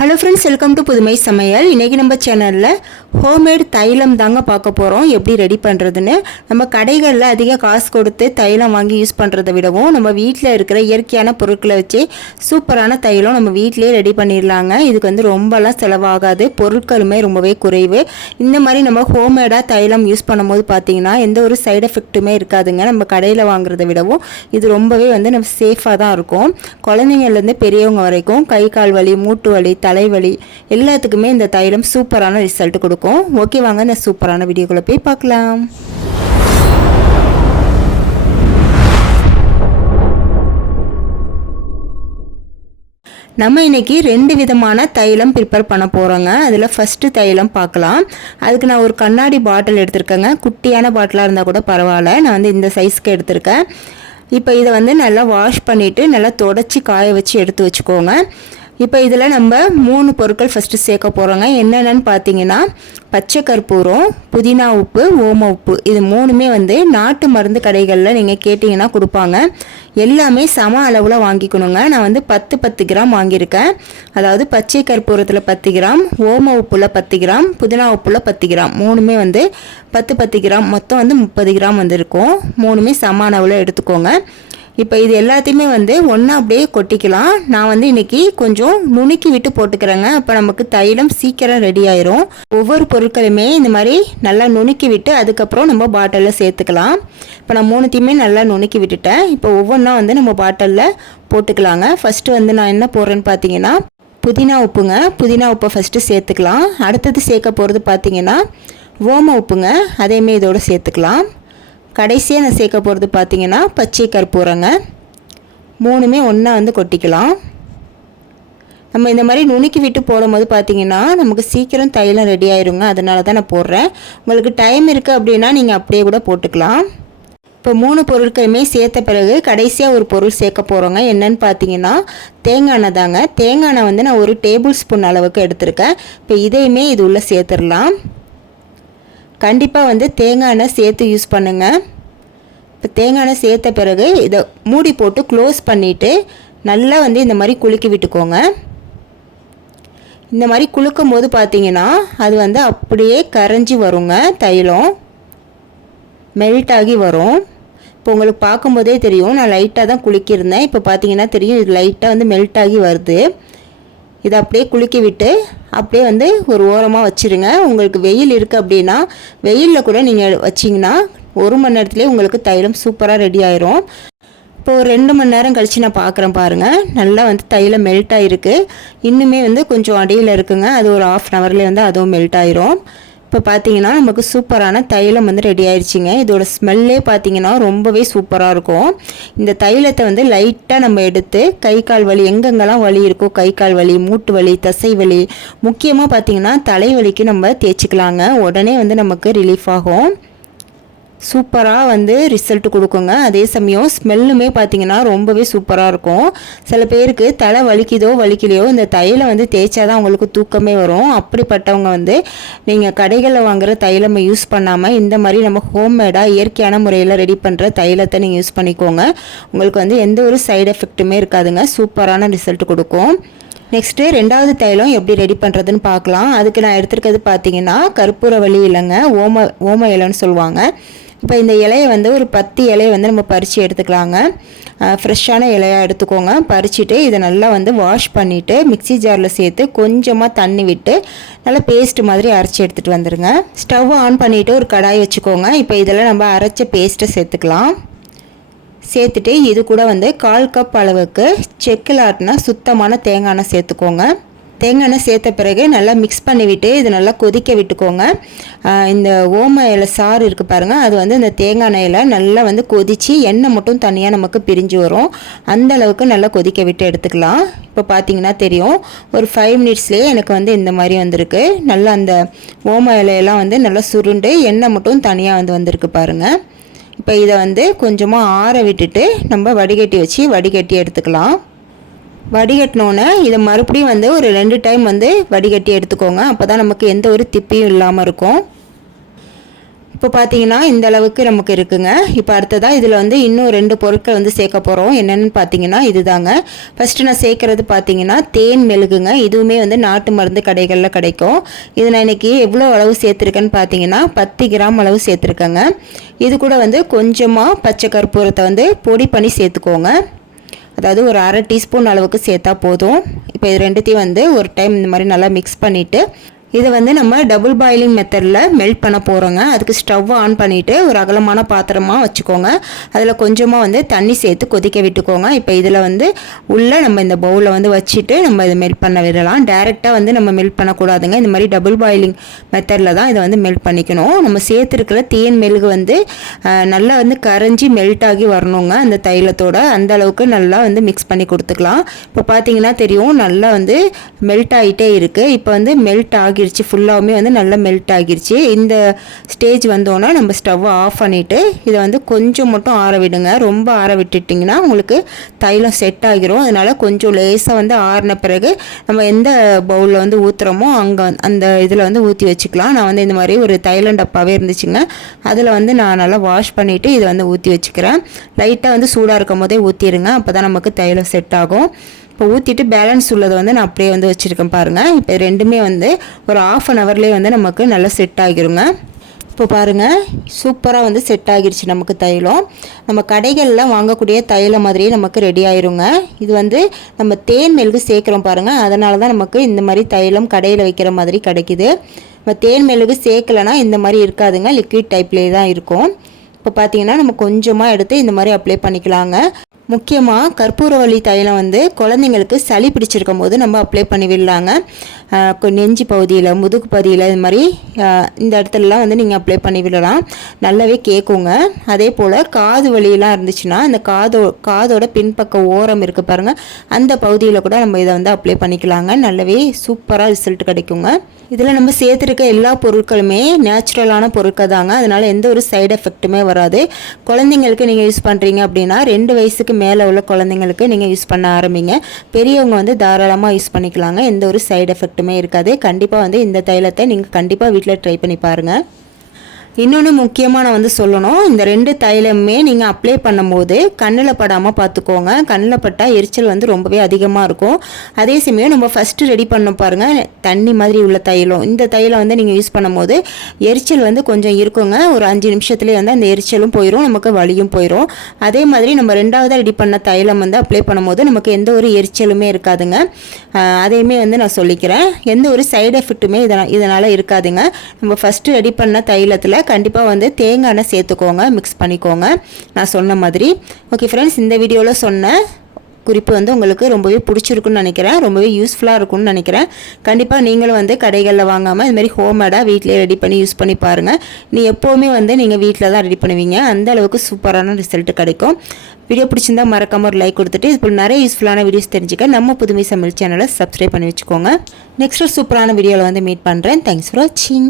Hello friends, welcome to புதுமை சமையல். இன்றைக்கி நம்ம சேனலில் ஹோம்மேட் தைலம் தாங்க பார்க்க போகிறோம். எப்படி ரெடி பண்ணுறதுன்னு. நம்ம கடைகளில் அதிக காசு கொடுத்து தைலம் வாங்கி யூஸ் பண்ணுறதை விடவும் நம்ம வீட்டில் இருக்கிற இயற்கையான பொருட்களை வச்சு சூப்பரான தைலம் நம்ம வீட்டிலே ரெடி பண்ணிடலாங்க. இதுக்கு வந்து ரொம்பலாம் செலவாகாது, பொருட்களுமே ரொம்பவே குறைவு. இந்த மாதிரி நம்ம ஹோம்மேடாக தைலம் யூஸ் பண்ணும்போது பார்த்திங்கன்னா எந்த ஒரு சைடு எஃபெக்ட்டுமே இருக்காதுங்க. நம்ம கடையில் வாங்குறதை விடவும் இது ரொம்பவே வந்து நம்ம சேஃபாக தான் இருக்கும். குழந்தைங்கள்லேருந்து பெரியவங்க வரைக்கும் கை கால் வலி, மூட்டு வலி, தலைவலி எல்லாத்துக்குமே இந்த தைலம் சூப்பரான ரிசல்ட் கொடுக்கும். ஓகே, வாங்க இந்த சூப்பரான வீடியோக்குள்ள போய் பார்க்கலாம். நம்ம இன்றைக்கி 2 விதமான தைலம் ப்ரிப்பேர் பண்ண போகிறோங்க. அதில் ஃபஸ்ட்டு தைலம் பார்க்கலாம். அதுக்கு நான் ஒரு கண்ணாடி பாட்டில் எடுத்திருக்கேங்க. குட்டியான பாட்டிலாக இருந்தால் கூட பரவாயில்ல, நான் வந்து இந்த சைஸ்க்கு எடுத்திருக்கேன். இப்போ இதை வந்து நல்லா வாஷ் பண்ணிவிட்டு நல்லா தொடச்சி காய வச்சு எடுத்து வச்சுக்கோங்க. இப்போ இதில் நம்ம 3 பொருட்கள் ஃபஸ்ட்டு சேர்க்க போகிறோங்க. என்னென்னு பார்த்தீங்கன்னா பச்சை கற்பூரம், புதினா உப்பு, ஓம உப்பு. இது 3மே வந்து நாட்டு மருந்து கடைகளில் நீங்கள் கேட்டிங்கன்னா கொடுப்பாங்க. எல்லாமே சம அளவில் வாங்கிக்கணுங்க. நான் வந்து 10 கிராம் வாங்கியிருக்கேன். அதாவது பச்சை கற்பூரத்தில் 10 கிராம், ஓம உப்புல 10 கிராம், புதினா உப்புல 10 கிராம். 3மே வந்து 10 கிராம், மொத்தம் வந்து 30 கிராம் வந்து இருக்கும். 3மே சம அளவில் எடுத்துக்கோங்க. இப்போ இது எல்லாத்தையுமே வந்து ஒன்றா அப்படியே கொட்டிக்கலாம். நான் வந்து இன்றைக்கி கொஞ்சம் நுணுக்கி விட்டு போட்டுக்கிறேங்க. அப்போ நமக்கு தைலம் சீக்கிரம் ரெடி ஆயிரும். ஒவ்வொரு பொருட்களுமே இந்த மாதிரி நல்லா நுணுக்கி விட்டு அதுக்கப்புறம் நம்ம பாட்டிலில் சேர்த்துக்கலாம். இப்போ நான் 3த்தையுமே நல்லா நுணுக்கி விட்டுட்டேன். இப்போ ஒவ்வொன்றா வந்து நம்ம பாட்டிலில் போட்டுக்கலாங்க. ஃபஸ்ட்டு வந்து நான் என்ன போடுறேன்னு பார்த்தீங்கன்னா புதினா உப்புங்க. புதினா உப்பை ஃபஸ்ட்டு சேர்த்துக்கலாம். அடுத்தது சேர்க்க போகிறது பார்த்தீங்கன்னா ஓம உப்புங்க. அதையுமே இதோடு சேர்த்துக்கலாம். கடைசியாக நான் சேர்க்க போகிறது பார்த்தீங்கன்னா பச்சை கற்பூரங்க. 3மே ஒன்றா வந்து கொட்டிக்கலாம். நம்ம இந்த மாதிரி நுணுக்கி விட்டு போடும்போது பார்த்தீங்கன்னா நமக்கு சீக்கிரம் தைலம் ரெடி ஆயிருங்க. அதனால தான் நான் போடுறேன். உங்களுக்கு டைம் இருக்குது அப்படின்னா நீங்கள் அப்படியே கூட போட்டுக்கலாம். இப்போ 3 பொருட்களுமே சேர்த்த பிறகு கடைசியாக ஒரு பொருள் சேர்க்க போகிறோங்க. என்னன்னு பார்த்தீங்கன்னா தேங்காய் எண்ணெய் தாங்க. தேங்காய் எண்ணெய் வந்து நான் 1 டேபிள் ஸ்பூன் அளவுக்கு எடுத்திருக்கேன். இப்போ இதையுமே இது உள்ளே சேர்த்துடலாம். கண்டிப்பாக வந்து தேங்காய் எண்ணெய் சேர்த்து யூஸ் பண்ணுங்கள். இப்போ தேங்காய் எண்ணெய் சேர்த்த பிறகு இதை மூடி போட்டு க்ளோஸ் பண்ணிவிட்டு நல்லா வந்து இந்த மாதிரி குலுக்கி விட்டுக்கோங்க. இந்த மாதிரி குலுக்கும் போது பார்த்தீங்கன்னா அது வந்து அப்படியே கரைஞ்சி வருங்க. தைலம் மெல்ட் ஆகி வரும். இப்போ உங்களுக்கு பார்க்கும்போதே தெரியும், நான் லைட்டாக தான் குலுக்கியிருந்தேன். இப்போ பார்த்தீங்கன்னா தெரியும், இது லைட்டாக வந்து மெல்ட் ஆகி வருது. இதை அப்படியே குலுக்கி விட்டு அப்படியே வந்து ஒரு ஓரமாக வச்சுருங்க. உங்களுக்கு வெயில் இருக்குது அப்படின்னா வெயிலில் கூட நீங்கள் வச்சிங்கன்னா 1 மணி நேரத்துலேயே உங்களுக்கு தைலம் சூப்பராக ரெடி ஆயிரும். இப்போ ஒரு 2 மணி நேரம் கழித்து நான் பார்க்குறேன் பாருங்கள். நல்லா வந்து தைலம் மெல்ட் ஆகிருக்கு. இன்னுமே வந்து கொஞ்சம் அடியில் இருக்குங்க. அது ஒரு 1/2 அன் ஹவர்லேயே வந்து அதுவும் மெல்ட் ஆயிரும். இப்போ பார்த்தீங்கன்னா நமக்கு சூப்பரான தைலம் வந்து ரெடி ஆயிடுச்சுங்க. இதோட ஸ்மெல்லே பார்த்தீங்கன்னா ரொம்பவே சூப்பராக இருக்கும். இந்த தைலத்தை வந்து லைட்டாக நம்ம எடுத்து கை கால் வலி, எங்கெங்கெல்லாம் வலி இருக்கோ, கை கால் வலி, மூட்டு வலி, தசை வலி, முக்கியமாக பார்த்தீங்கன்னா தலைவலிக்கு நம்ம தேய்ச்சிக்கலாங்க. உடனே வந்து நமக்கு ரிலீஃப் ஆகும். சூப்பராக வந்து ரிசல்ட் கொடுக்குங்க. அதே சமயம் ஸ்மெல்லுமே பார்த்திங்கன்னா ரொம்பவே சூப்பராக இருக்கும். சில பேருக்கு தலை வலிக்கலையோ இந்த தைலம் வந்து தேய்ச்சா தான் அவங்களுக்கு தூக்கமே வரும். அப்படிப்பட்டவங்க வந்து நீங்கள் கடைகளில் வாங்குகிற தைலம் யூஸ் பண்ணாமல் இந்த மாதிரி நம்ம ஹோம்மேடாக இயற்கையான முறையில் ரெடி பண்ணுற தைலத்தை நீங்கள் யூஸ் பண்ணிக்கோங்க. உங்களுக்கு வந்து எந்த ஒரு சைடு எஃபெக்ட்டுமே இருக்காதுங்க. சூப்பரான ரிசல்ட் கொடுக்கும். நெக்ஸ்ட்டு 2வது தைலம் எப்படி ரெடி பண்ணுறதுன்னு பார்க்கலாம். அதுக்கு நான் எடுத்துருக்கிறது பார்த்தீங்கன்னா கற்பூரவள்ளி இலைங்க, ஓம இலைன்னு சொல்லுவாங்க. இப்போ இந்த இலையை வந்து ஒரு 10 இலையை வந்து நம்ம பறித்து எடுத்துக்கலாங்க. ஃப்ரெஷ்ஷான இலையாக எடுத்துக்கோங்க. பறிச்சுட்டு இதை நல்லா வந்து வாஷ் பண்ணிவிட்டு மிக்ஸி ஜாரில் சேர்த்து கொஞ்சமாக தண்ணி விட்டு நல்லா பேஸ்ட் மாதிரி அரைச்சி எடுத்துகிட்டு வந்துடுங்க. ஸ்டவ் ஆன் பண்ணிவிட்டு ஒரு கடாய் வச்சுக்கோங்க. இப்போ இதில் நம்ம அரைச்ச பேஸ்ட்டை சேர்த்துக்கலாம். சேர்த்துட்டு இது கூட வந்து 1/4 கப் அளவுக்கு செக்கில் ஆட்டினா சுத்தமான தேங்காய் எண்ணெய் சேர்த்துக்கோங்க. தேங்காய் எண்ணெய் சேர்த்த பிறகு நல்லா மிக்ஸ் பண்ணிவிட்டு இது நல்லா கொதிக்க விட்டுக்கோங்க. இந்த ஓம இலை சாறு இருக்குது பாருங்கள், அது வந்து இந்த தேங்காய் எண்ணெயில் நல்லா வந்து கொதித்து எண்ணெய் மட்டும் தனியாக நமக்கு பிரிஞ்சு வரும். அந்த அளவுக்கு நல்லா கொதிக்க விட்டு எடுத்துக்கலாம். இப்போ பார்த்தீங்கன்னா தெரியும், ஒரு 5 மினிட்ஸ்லேயே எனக்கு வந்து இந்த மாதிரி வந்திருக்கு. நல்லா அந்த ஓம இலையெல்லாம் வந்து நல்லா சுருண்டு எண்ணெய் மட்டும் தனியாக வந்து வந்திருக்கு பாருங்கள். இப்போ இதை வந்து கொஞ்சமாக ஆற விட்டுட்டு நம்ம வடிகட்டி எடுத்துக்கலாம். வடிகட்டினோன்னே இதை மறுபடியும் வந்து ஒரு 2 டைம் வந்து வடிகட்டி எடுத்துக்கோங்க. அப்போ தான் நமக்கு எந்த ஒரு திப்பியும் இல்லாமல் இருக்கும். இப்போ பார்த்தீங்கன்னா இந்த அளவுக்கு நமக்கு இருக்குங்க. இப்போ அடுத்ததாக இதில் வந்து இன்னும் 2 பொருட்கள் வந்து சேர்க்க போகிறோம். என்னென்னு பார்த்தீங்கன்னா இதுதாங்க. ஃபஸ்ட்டு நான் சேர்க்குறது பார்த்தீங்கன்னா தேன் மெழுகுங்க. இதுவுமே வந்து நாட்டு மருந்து கடைகளில் கிடைக்கும். இது நான் இன்றைக்கி எவ்வளோ அளவு சேர்த்துருக்கேன்னு பார்த்தீங்கன்னா 10 கிராம் அளவு சேர்த்துருக்கேங்க. இது கூட வந்து கொஞ்சமாக பச்சை கற்பூரத்தை வந்து பொடி பண்ணி சேர்த்துக்கோங்க. அதாவது ஒரு 1/2 டீஸ்பூன் அளவுக்கு சேர்த்தா போதும். இப்போ இது ரெண்டுத்தையும் வந்து ஒரு டைம் இந்த மாதிரி நல்லா மிக்ஸ் பண்ணிவிட்டு இதை வந்து நம்ம டபுள் பாயிலிங் மெத்தடில் மெல்ட் பண்ண போகிறோங்க. அதுக்கு ஸ்டவ் ஆன் பண்ணிவிட்டு ஒரு அகலமான பாத்திரமாக வச்சுக்கோங்க. அதில் கொஞ்சமாக வந்து தண்ணி சேர்த்து கொதிக்க விட்டுக்கோங்க. இப்போ இதில் வந்து உள்ளே நம்ம இந்த பவுலில் வந்து வச்சுட்டு நம்ம இதை மெல்ட் பண்ண விடலாம். டேரெக்டாக வந்து நம்ம மெல்ட் பண்ணக்கூடாதுங்க. இந்த மாதிரி டபுள் பாயிலிங் மெத்தடில் தான் இதை வந்து மெல்ட் பண்ணிக்கணும். நம்ம சேர்த்துருக்கிற தேன் மெழுகு வந்து நல்லா வந்து கரைஞ்சி மெல்ட் ஆகி வரணுங்க. அந்த தைலத்தோட அந்த அளவுக்கு நல்லா வந்து மிக்ஸ் பண்ணி கொடுத்துக்கலாம். இப்போ பார்த்தீங்கன்னா தெரியும் நல்லா வந்து மெல்ட் ஆகிட்டே இருக்குது. இப்போ வந்து மெல்ட் ஆகி ஃபுல்லாவுமே வந்து நல்லா மெல்ட் ஆகிருச்சு. இந்த ஸ்டேஜ் வந்தோன்னா நம்ம ஸ்டவ்வை ஆஃப் பண்ணிவிட்டு இதை வந்து கொஞ்சம் மட்டும் ஆற விடுங்க. ரொம்ப ஆற விட்டுட்டிங்கன்னா உங்களுக்கு தைலம் செட் ஆகிரும். அதனால் கொஞ்சம் லேசாக வந்து ஆறின பிறகு நம்ம எந்த பவுலில் வந்து ஊற்றுறோமோ அங்கே அந்த இதில் வந்து ஊற்றி வச்சுக்கலாம். நான் வந்து இந்த மாதிரி ஒரு தைலம் டப்பாவே இருந்துச்சுங்க. அதில் வந்து நான் நல்லா வாஷ் பண்ணிவிட்டு இதை வந்து ஊற்றி வச்சுக்கிறேன். லைட்டாக வந்து சூடாக இருக்கும் போதே ஊற்றிடுங்க. அப்போ தான் நமக்கு தைலம் செட் ஆகும். இப்போ ஊற்றிட்டு பேலன்ஸ் உள்ளதை வந்து நான் அப்படியே வந்து வச்சுருக்கேன் பாருங்கள். இப்போ ரெண்டுமே வந்து ஒரு 1/2 ஹவர்லேயே வந்து நமக்கு நல்லா செட் ஆகிருங்க. இப்போ பாருங்கள் சூப்பராக வந்து செட் ஆகிருச்சு நமக்கு தைலம். நம்ம கடைகளில் வாங்கக்கூடிய தைலம் மாதிரியே நமக்கு ரெடி ஆயிருங்க. இது வந்து நம்ம தேன் மெழுகு சேர்க்குறோம் பாருங்கள். அதனால தான் நமக்கு இந்த மாதிரி தைலம் கடையில் வைக்கிற மாதிரி கிடைக்கிது. நம்ம தேன் மெழுகு சேர்க்கலைன்னா இந்த மாதிரி இருக்காதுங்க. லிக்விட் டைப்லேயே தான் இருக்கும். இப்போ பார்த்தீங்கன்னா நம்ம கொஞ்சமாக எடுத்து இந்த மாதிரி அப்ளை பண்ணிக்கலாங்க. முக்கியமாக கற்பூரவள்ளி தைலம் வந்து குழந்தைங்களுக்கு சளி பிடிச்சிருக்கும் போது நம்ம அப்ளை பண்ணி விடலாங்க. நெஞ்சு பகுதியில் முதுகு பகுதியில் இது மாதிரி இந்த இடத்துலலாம் வந்து நீங்கள் அப்ளை பண்ணி விடலாம். நல்லாவே கேட்குங்க. அதே போல் காது வலியெல்லாம் இருந்துச்சுன்னா இந்த காதோட பின்பக்க ஓரம் இருக்குது பாருங்கள், அந்த பகுதியில் கூட நம்ம இதை வந்து அப்ளை பண்ணிக்கலாங்க. நல்லாவே சூப்பராக ரிசல்ட் கிடைக்குங்க. இதில் நம்ம சேர்த்துருக்க எல்லா பொருட்களுமே நேச்சுரலான பொருட்கள் தாங்க. அதனால் எந்த ஒரு சைடு எஃபெக்ட்டுமே வராது. குழந்தைங்களுக்கு நீங்கள் யூஸ் பண்ணுறீங்க அப்படின்னா 2 வயசுக்கு மேலே உள்ள குழந்தைங்களுக்கு நீங்கள் யூஸ் பண்ண ஆரம்பிங்க. பெரியவங்க வந்து தாராளமாக யூஸ் பண்ணிக்கலாங்க. எந்த ஒரு சைடு எஃபெக்ட்டுமே இருக்காது. கண்டிப்பாக வந்து இந்த தைலத்தை நீங்கள் கண்டிப்பாக வீட்டில் ட்ரை பண்ணி பாருங்கள். இன்னொன்று முக்கியமாக நான் வந்து சொல்லணும், இந்த 2 தைலமே நீங்கள் அப்ளை பண்ணும்போது கண்ணில் படாமல் பார்த்துக்கோங்க. கண்ணில் பட்டால் எரிச்சல் வந்து ரொம்பவே அதிகமாக இருக்கும். அதே சமயம் நம்ம ஃபஸ்ட்டு ரெடி பண்ண பாருங்கள் தண்ணி மாதிரி உள்ள தைலம். இந்த தைலம் வந்து நீங்கள் யூஸ் பண்ணும்போது எரிச்சல் வந்து கொஞ்சம் இருக்குங்க. ஒரு 5 நிமிஷத்துலேயே வந்து அந்த எரிச்சலும் போயிடும், நமக்கு வலியும் போயிடும். அதே மாதிரி நம்ம 2வது ரெடி பண்ண தைலம் வந்து அப்ளை பண்ணும்போது நமக்கு எந்த ஒரு எரிச்சலுமே இருக்காதுங்க. அதையுமே வந்து நான் சொல்லிக்கிறேன். எந்த ஒரு சைடு எஃபெக்ட்டுமே இதனால் இருக்காதுங்க. நம்ம ஃபஸ்ட்டு ரெடி பண்ண தைலத்தில் கண்டிப்பாக வந்து தேங்காய் எண்ணெய் சேர்த்துக்கோங்க, மிக்ஸ் பண்ணிக்கோங்க நான் சொன்ன மாதிரி. ஓகே ஃப்ரெண்ட்ஸ், இந்த வீடியோவில் சொன்ன குறிப்பு வந்து உங்களுக்கு ரொம்பவே பிடிச்சிருக்குன்னு நினைக்கிறேன். ரொம்பவே யூஸ்ஃபுல்லாக இருக்கும்னு நினைக்கிறேன். கண்டிப்பாக நீங்களும் வந்து கடைகளில் வாங்காமல் இதுமாதிரி ஹோம்மேடாக வீட்டிலே ரெடி பண்ணி யூஸ் பண்ணி பாருங்கள். நீ எப்போவுமே வந்து நீங்கள் வீட்டில் தான் ரெடி பண்ணுவீங்க. அந்த அளவுக்கு சூப்பரான ரிசல்ட் கிடைக்கும். வீடியோ பிடிச்சிருந்தா மறக்காம ஒரு லைக் கொடுத்துட்டு இது போல் நிறைய யூஸ்ஃபுல்லான வீடியோஸ் தெரிஞ்சுக்க நம்ம புதுமை சமையல் சேனலை சப்ஸ்கிரைப் பண்ணி வச்சுக்கோங்க. நெக்ஸ்ட் சூப்பரான வீடியோவில் வந்து மீட் பண்ணுறேன். தேங்க்ஸ் ஃபார் வாட்சிங்.